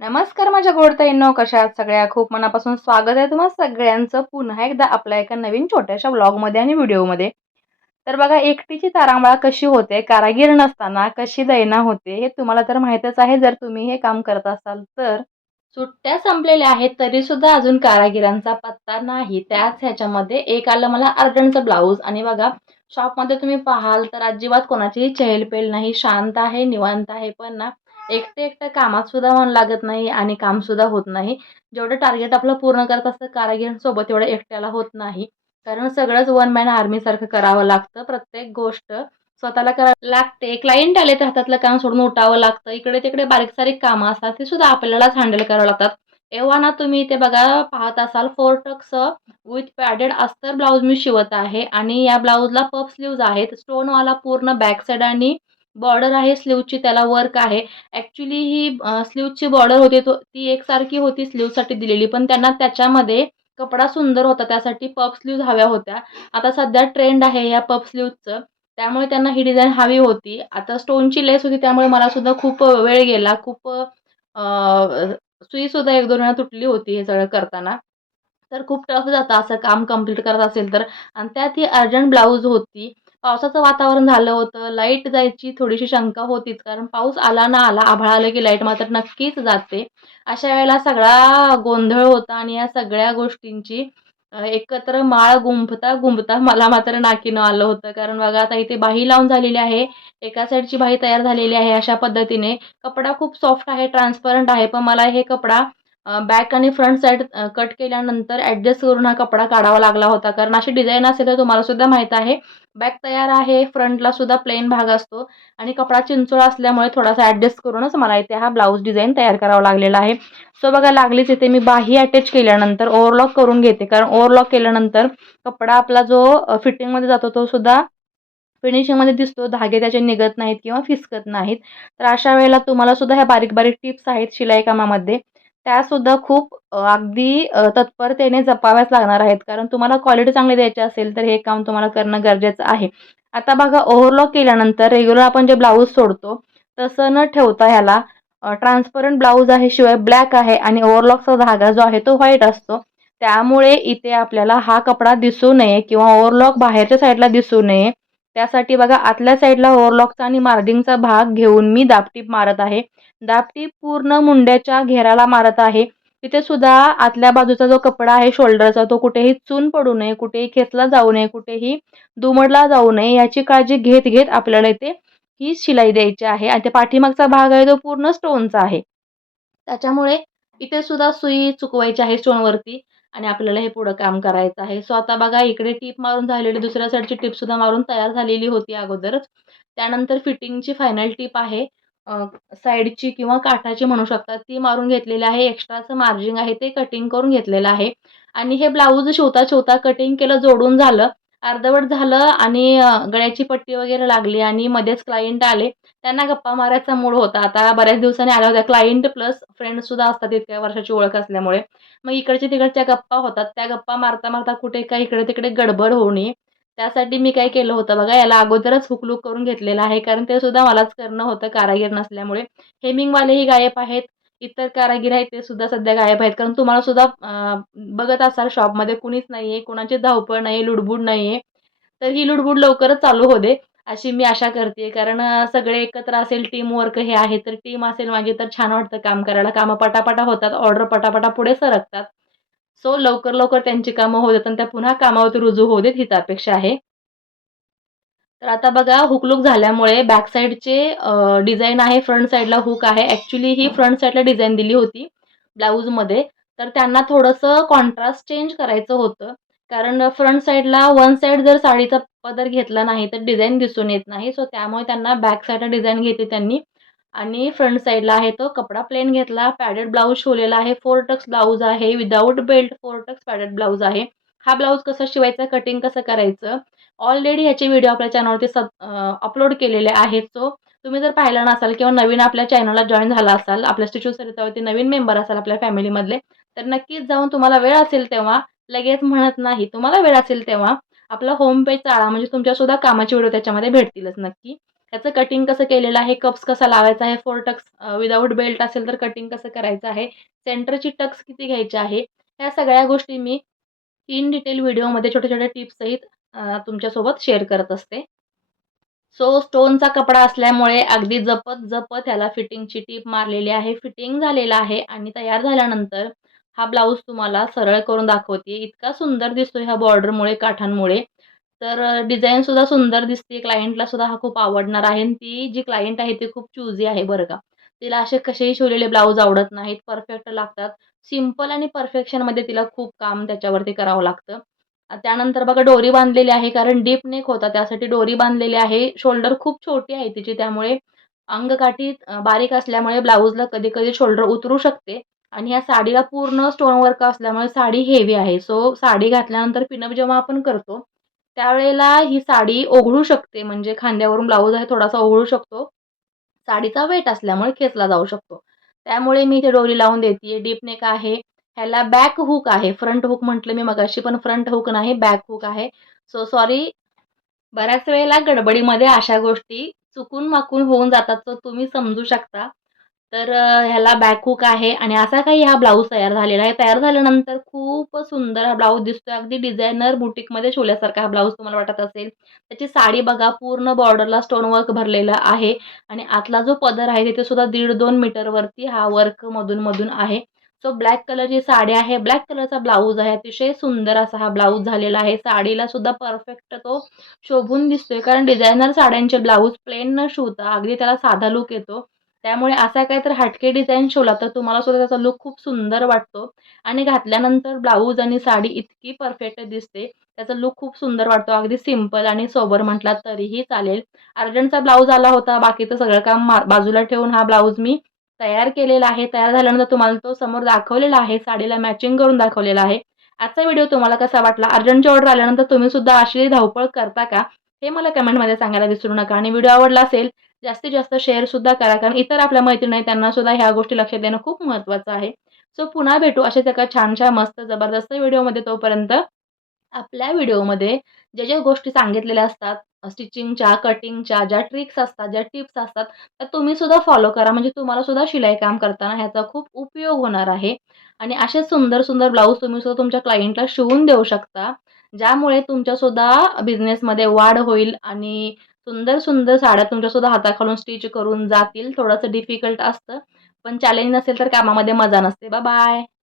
नमस्कार माझ्या गोडताईंनो कशा आहात सगळ्या? खूप मनापासून स्वागत आहे तुम्हाला सगळ्यांचं. पुन्हा एकदा आपल्या एका नवीन छोट्याशा ब्लॉगमध्ये आणि व्हिडिओमध्ये तर बघा एकटीची तारांबळा कशी होते कारागीर नसताना कशी दैना होते हे तुम्हाला तर माहीतच आहे. जर तुम्ही हे काम करत असाल तर सुट्ट्या संपलेल्या आहेत तरी सुद्धा अजून कारागिरांचा पत्ता नाही. त्याच ह्याच्यामध्ये एक आलं मला अर्जंटचं ब्लाऊज आणि बघा शॉपमध्ये तुम्ही पाहाल तर अजिबात कोणाचीही चहलपेल नाही. शांत आहे निवांत आहे. पण ना एकटे एकटं कामात सुद्धा मन लागत नाही आणि काम सुद्धा होत नाही. जेवढं टार्गेट आपलं पूर्ण करत असतं कारागिरांसोबत तेवढं एकट्याला होत नाही. कारण सगळंच वन मॅन आर्मीसारखं करावं लागतं. प्रत्येक गोष्ट स्वतःला करावं लागते. क्लायंट आले तर हातातलं काम सोडून उठावं लागतं. इकडे तिकडे बारीक सारीक कामं असतात ते सुद्धा आपल्यालाच हँडल करावं लागतात. एव्हा ना तुम्ही इथे बघा पाहत असाल फोर टक्स विथ पॅडेड अस्तर ब्लाऊज मी शिवत आहे. आणि या ब्लाऊजला पफ स्लीव्ज आहेत. स्टोनवाला पूर्ण बॅक साईड आणि बॉर्डर आहे स्लीवची त्याला वर्क आहे. ॲक्च्युली ही स्लीवची बॉर्डर होती तो ती एकसारखी होती स्लीवसाठी दिलेली पण त्यांना त्याच्यामध्ये कपडा सुंदर होता त्यासाठी पप स्लीव्ज हव्या होत्या. आता सध्या ट्रेंड आहे या पप स्लीवचं त्यामुळे त्यांना ही डिझाईन हवी होती. आता स्टोनची लेस होती त्यामुळे मला सुद्धा खूप वेळ गेला खूप सुईसुद्धा एक दोन वेळा तुटली होती हे सगळं करताना. तर खूप टफ जातं असं काम कंप्लीट करत असेल तर. आणि त्यात ही अर्जंट ब्लाऊज होती. पावसाचं वातावरण झालं होतं. लाइट जायची थोडीशी शंका होतीच. कारण पाऊस आला ना आला आभाळ आलं की लाइट मात्र नक्कीच जाते. अशा वेळेला सगळा गोंधळ होता आणि या सगळ्या गोष्टींची एकत्र माळ गुंफता गुंफता मला मात्र नाकीनं आलं होतं. कारण बघा आता इथे बाही लावून झालेली आहे. एका साईडची बाही तयार झालेली आहे अशा पद्धतीने. कपडा खूप सॉफ्ट आहे ट्रान्सपरंट आहे. पण मला हे कपडा बॅक आणि फ्रंट साईड कट केल्यानंतर ॲडजस्ट करून हा कपडा काढावा लागला होता. कारण अशी डिझाईन असेल तर तुम्हाला सुद्धा माहीत आहे बॅक तयार आहे फ्रंटला सुद्धा प्लेन भाग असतो आणि कपडा चिंचोळा असल्यामुळे थोडासा ॲडजस्ट करूनच मला इथे हा ब्लाऊज डिझाईन तयार करावा लागलेला आहे. सो बघा लागलीच इथे मी बाही अटॅच केल्यानंतर ओव्हरलॉक करून घेते. कारण ओव्हरलॉक केल्यानंतर कपडा आपला जो फिटिंगमध्ये जातो तो सुद्धा फिनिशिंगमध्ये दिसतो. धागे त्याचे निघत नाहीत किंवा फिसकत नाहीत. तर अशा वेळेला तुम्हाला सुद्धा ह्या बारीक बारीक टिप्स आहेत शिलाई कामामध्ये. त्यासुद्धा खूप अगदी तत्परतेने जपाव्याच लागणार आहेत. कारण तुम्हाला क्वालिटी चांगली द्यायची असेल तर हे काम तुम्हाला करणं गरजेचं आहे. आता बघा ओव्हरलॉक केल्यानंतर रेग्युलर आपण जे ब्लाऊज सोडतो तसं न ठेवता ह्याला ट्रान्सपरंट ब्लाऊज आहे शिवाय ब्लॅक आहे आणि ओव्हरलॉकचा धागा जो आहे तो व्हाईट असतो. त्यामुळे इथे आपल्याला हा कपडा दिसू नये किंवा ओव्हरलॉक बाहेरच्या साईडला दिसू नये. त्यासाठी बघा आतल्या साईडला ओव्हरलॉकचा आणि मार्जिंगचा भाग घेऊन मी दापटीप मारत आहे. दापटीप पूर्ण मुंड्याच्या घेराला मारत आहे. तिथे सुद्धा आतल्या बाजूचा जो कपडा आहे शोल्डरचा तो कुठेही चून पडू नये कुठेही खेचला जाऊ नये कुठेही दुमडला जाऊ नये याची काळजी घेत घेत आपल्याला इथे ही शिलाई द्यायची आहे. आणि ते पाठीमागचा भाग आहे तो पूर्ण स्टोनचा आहे. त्याच्यामुळे इथे सुद्धा सुई चुकवायची आहे स्टोनवरती आणि आपल्याला हे पुढं काम करायचं आहे. सो आता बघा इकडे टीप मारून झालेली दुसऱ्या साईडची टीपसुद्धा मारून तयार झालेली होती अगोदरच. त्यानंतर फिटिंगची फायनल टीप आहे. साईडची किंवा काठाची म्हणू शकतात ती मारून घेतलेली आहे. एक्स्ट्राचं मार्जिंग आहे ते कटिंग करून घेतलेलं आहे. आणि हे ब्लाऊज शिवता शिवता कटिंग केलं जोडून झालं. अर्धवट झालं आणि गळ्याची पट्टी वगैरे लागली आणि मध्येच क्लायंट आले. त्यांना गप्पा मारायचा मूड होता. आता बऱ्याच दिवसांनी आल्या होत्या. क्लायंट प्लस फ्रेंडसुद्धा असतात इतक्या वर्षाची ओळख असल्यामुळे. मग इकडच्या तिकडच्या गप्पा होतात. त्या गप्पा मारता मारता कुठे काय इकडे तिकडे गडबड होऊ नये त्यासाठी मी काय केलं होतं बघा याला अगोदरच हुकलूक करून घेतलेलं आहे. कारण ते सुद्धा मलाच करणं होतं कारागीर नसल्यामुळे. हेमिंगवालेही गायब आहेत. इतर कारागीर आहेत ते सुद्धा सध्या गायब आहेत. कारण तुम्हाला सुद्धा बघत असाल शॉपमध्ये कुणीच नाही आहे कुणाची धावपळ नाही लुडबुड नाही आहे तर ही लुडबुड लवकरच चालू हो दे अशी मी आशा करते. कारण सगळे एकत्र असेल टीम वर्क हे आहे तर टीम असेल माझी तर छान वाटतं काम करायला. कामं पटापटा होतात ऑर्डर पटापटा पुढे सरकतात. सो लवकर लवकर त्यांची कामं होतात आणि त्या पुन्हा कामावरती रुजू होऊ देत हीच अपेक्षा आहे. तर आता बघा हुकलूक झाल्यामुळे बॅक साईडचे डिझाईन आहे फ्रंट साईडला हुक आहे. ॲक्च्युली ही फ्रंट साईडला डिझाईन दिली होती ब्लाऊजमध्ये तर त्यांना थोडंसं कॉन्ट्रास्ट चेंज करायचं होतं. कारण फ्रंट साईडला वन साईड जर साडीचा पदर घेतला नाही तर डिझाईन दिसून येत नाही. सो त्यामुळे त्यांना बॅक साईडला डिझाईन घेते त्यांनी. आणि फ्रंट साईडला आहे तो कपडा प्लेन घेतला. पॅडेड ब्लाऊज शिवलेला आहे. फोर टक्स ब्लाऊज आहे. Without belt four tucks padded blouse आहे. हा ब्लाऊज कसा शिवायचा? कटिंग कसं करायचं? ऑलरेडी ह्याचे व्हिडिओ आपल्या चॅनलवरती सब अपलोड केलेले आहेत. सो तुम्ही जर पाहिलं नसाल किंवा नवीन आपल्या चॅनलला जॉईन झाला असाल आपल्या स्टिच्यू सरितावरती नवीन मेंबर असाल आपल्या फॅमिलीमधले तर नक्कीच जाऊन तुम्हाला वेळ असेल तेव्हा लगेच म्हणत नाही. तुम्हाला वेळ असेल तेव्हा आपला होम पेज चाळा. म्हणजे तुमच्यासुद्धा कामाचे व्हिडिओ त्याच्यामध्ये भेटतीलच नक्की. त्याचं कटिंग कसं केलेलं आहे कप्स कसा लावायचा आहे फोर टक्स विदाऊट बेल्ट असेल तर कटिंग कसं करायचं आहे सेंटरची टक्स किती घ्यायची आहे ह्या सगळ्या गोष्टी मी इन डिटेल व्हिडिओमध्ये छोट्या छोट्या टिप्ससहित तुमच्यासोबत शेअर करत असते. सो स्टोनचा कपडा असल्यामुळे अगदी जपत जपत ह्याला फिटिंगची टीप मारलेली आहे. फिटिंग झालेला आहे आणि तयार झाल्यानंतर हा ब्लाऊज तुम्हाला सरळ करून दाखवते इतका सुंदर दिसतो ह्या बॉर्डरमुळे काठांमुळे. तर डिझाईनसुद्धा सुंदर दिसते क्लायंटला सुद्धा हा खूप आवडणार आहे आणि ती जी क्लायंट आहे ती खूप चुजी आहे बरं का. तिला असे कसेही शिवलेले ब्लाऊज आवडत नाहीत. परफेक्ट लागतात. सिंपल आणि परफेक्शनमध्ये तिला खूप काम त्याच्यावरती करावं लागतं. त्यानंतर बघा डोरी बांधलेली आहे कारण डीप नेक होता त्यासाठी डोरी बांधलेली आहे. शोल्डर खूप छोटी आहे तिची त्यामुळे अंगकाठी बारीक असल्यामुळे ब्लाऊजला कधी कधी शोल्डर उतरू शकते. आणि ह्या साडीला पूर्ण स्टोन वर्क असल्यामुळे साडी हेवी आहे. सो साडी घातल्यानंतर पिनअप जेव्हा आपण करतो त्यावेळेला ही साडी ओघळू शकते. म्हणजे खांद्यावरून ब्लाऊज आहे थोडासा ओघळू शकतो. साडीचा वेट असल्यामुळे खेचला जाऊ शकतो. त्यामुळे मी इथे डोरी लावून देते डीप नेक आहे. ह्याला बॅक हुक आहे. फ्रंट हुक म्हटलं मी मगाशी पण फ्रंट हुक नाही बॅक हुक आहे. सो सॉरी बऱ्याच वेळेला गडबडीमध्ये अशा गोष्टी चुकून माकून होऊन जातात. सो तुम्ही समजू शकता. तर ह्याला बॅक हुक आहे आणि असा काही हा ब्लाऊज तयार झालेला आहे. तयार झाल्यानंतर खूप सुंदर हा ब्लाऊज दिसतोय. अगदी डिझायनर बुटीकमध्ये शिवल्यासारखा हा ब्लाऊज तुम्हाला वाटत असेल. त्याची साडी बघा पूर्ण बॉर्डरला स्टोन वर्क आहे. आणि आतला जो पदर आहे तिथे सुद्धा दीड दोन मीटरवरती हा वर्क मधून मधून आहे. सो ब्लॅक कलरची साडी आहे ब्लॅक कलरचा ब्लाऊज आहे. अतिशय सुंदर असा हा ब्लाऊज झालेला आहे. साडीला सुद्धा परफेक्ट तो शोभून दिसतोय. कारण डिझायनर साड्यांचे ब्लाऊज प्लेन न शिवता अगदी त्याला साधा लुक येतो. त्यामुळे असा काही तर हटके डिझाईन शिवला तर तुम्हाला सुद्धा त्याचा लुक खूप सुंदर वाटतो. आणि घातल्यानंतर ब्लाऊज आणि साडी इतकी परफेक्ट दिसते. त्याचा लुक खूप सुंदर वाटतो. अगदी सिंपल आणि सोबर म्हटला तरीही चालेल. अर्जंटचा ब्लाऊज आला होता. बाकीचं सगळं काम मा बाजूला ठेवून हा ब्लाऊज मी तयार केलेला आहे. तयार झाल्यानंतर तुम्हाला तो समोर दाखवलेला आहे. साडीला मॅचिंग करून दाखवलेला आहे. आजचा व्हिडिओ तुम्हाला कसा वाटला? अर्जंटची ऑर्डर आल्यानंतर तुम्ही सुद्धा अशी धावपळ करता का? हे मला कमेंटमध्ये सांगायला विसरू नका. आणि व्हिडिओ आवडला असेल जास्तीत जास्त शेअर सुद्धा करा. कारण इतर आपल्या मैत्रिणी त्यांना सुद्धा ह्या गोष्टी लक्षात देणं खूप महत्त्वाचं आहे. सो पुन्हा भेटू अशाच एका छानशा मस्त जबरदस्त व्हिडिओमध्ये तोपर्यंत. आपल्या व्हिडिओमध्ये ज्या ज्या गोष्टी सांगितलेल्या असतात स्टिचिंगच्या कटिंगच्या ज्या ट्रिक्स असतात ज्या टिप्स असतात तर तुम्ही सुद्धा फॉलो करा. म्हणजे तुम्हाला सुद्धा शिलाई काम करताना ह्याचा खूप उपयोग होणार आहे. आणि असे सुंदर सुंदर ब्लाऊज तुम्ही सुद्धा तुमच्या क्लायंटला शिवून देऊ शकता. ज्यामुळे तुमच्यासुद्धा बिझनेसमध्ये वाढ होईल आणि सुंदर सुंदर साड्या तुमच्यासुद्धा हाताखालून स्टिच करून जातील. थोडंसं डिफिकल्ट असतं. पण चॅलेंज नसेल तर कामामध्ये मजा नसते. बा बाय